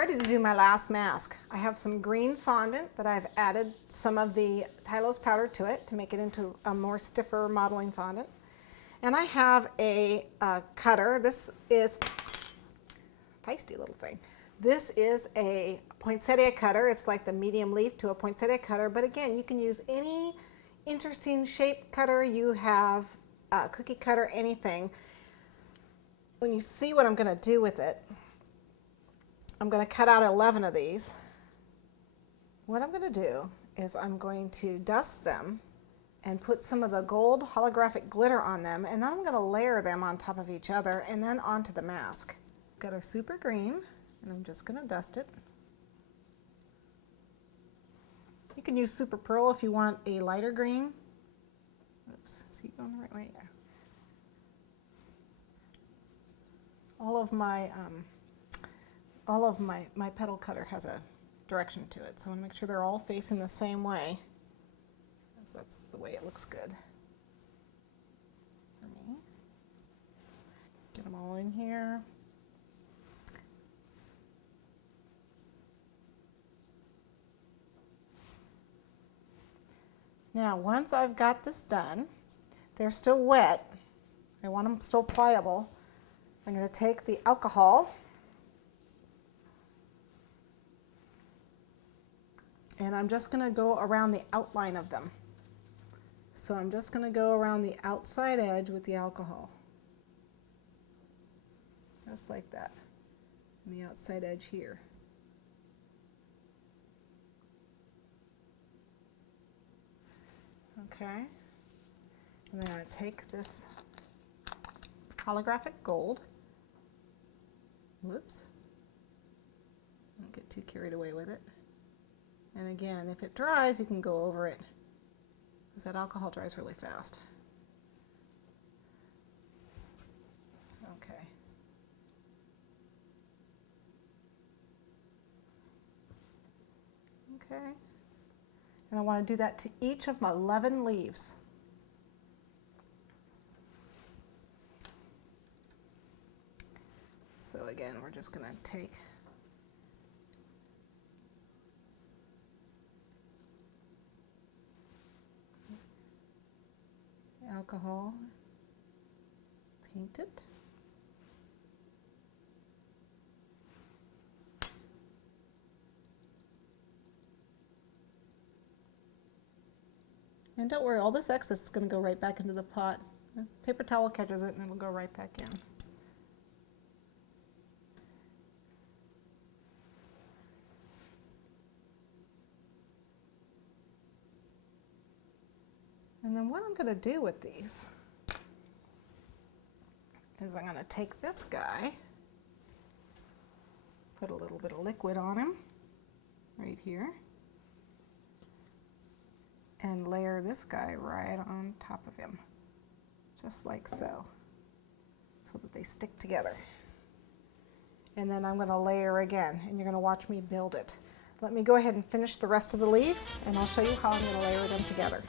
ready to do my last mask. I have some green fondant that I've added some of the Tylose powder to it to make it into a more stiffer modeling fondant. And I have a cutter. This is a feisty little thing. This is a poinsettia cutter. It's like the medium leaf to a poinsettia cutter, but again, you can use any interesting shape cutter you have, cookie cutter, anything. When you see what I'm going to do with it, I'm going to cut out 11 of these. What I'm going to do is I'm going to dust them and put some of the gold holographic glitter on them, and then I'm going to layer them on top of each other and then onto the mask. Got our super green, and I'm just going to dust it. You can use super pearl if you want a lighter green. Oops, is he going the right way? Yeah. All of my petal cutter has a direction to it, so I want to make sure they're all facing the same way, because that's the way it looks good for me. Get them all in here. Now, once I've got this done, they're still wet. I want them still pliable. I'm going to take the alcohol and I'm just going to go around the outline of them. So I'm just going to go around the outside edge with the alcohol. Just like that. And the outside edge here. Okay. And then I'm going to take this holographic gold. Whoops. Don't get too carried away with it. And again, if it dries, you can go over it, because that alcohol dries really fast. Okay. Okay. And I want to do that to each of my 11 leaves. So again, we're just going to take alcohol, paint it. And don't worry, all this excess is going to go right back into the pot. A paper towel catches it and it'll go right back in. And then what I'm going to do with these is I'm going to take this guy, put a little bit of liquid on him right here, and layer this guy right on top of him, just like so, so that they stick together. And then I'm going to layer again, and you're going to watch me build it. Let me go ahead and finish the rest of the leaves, and I'll show you how I'm going to layer them together.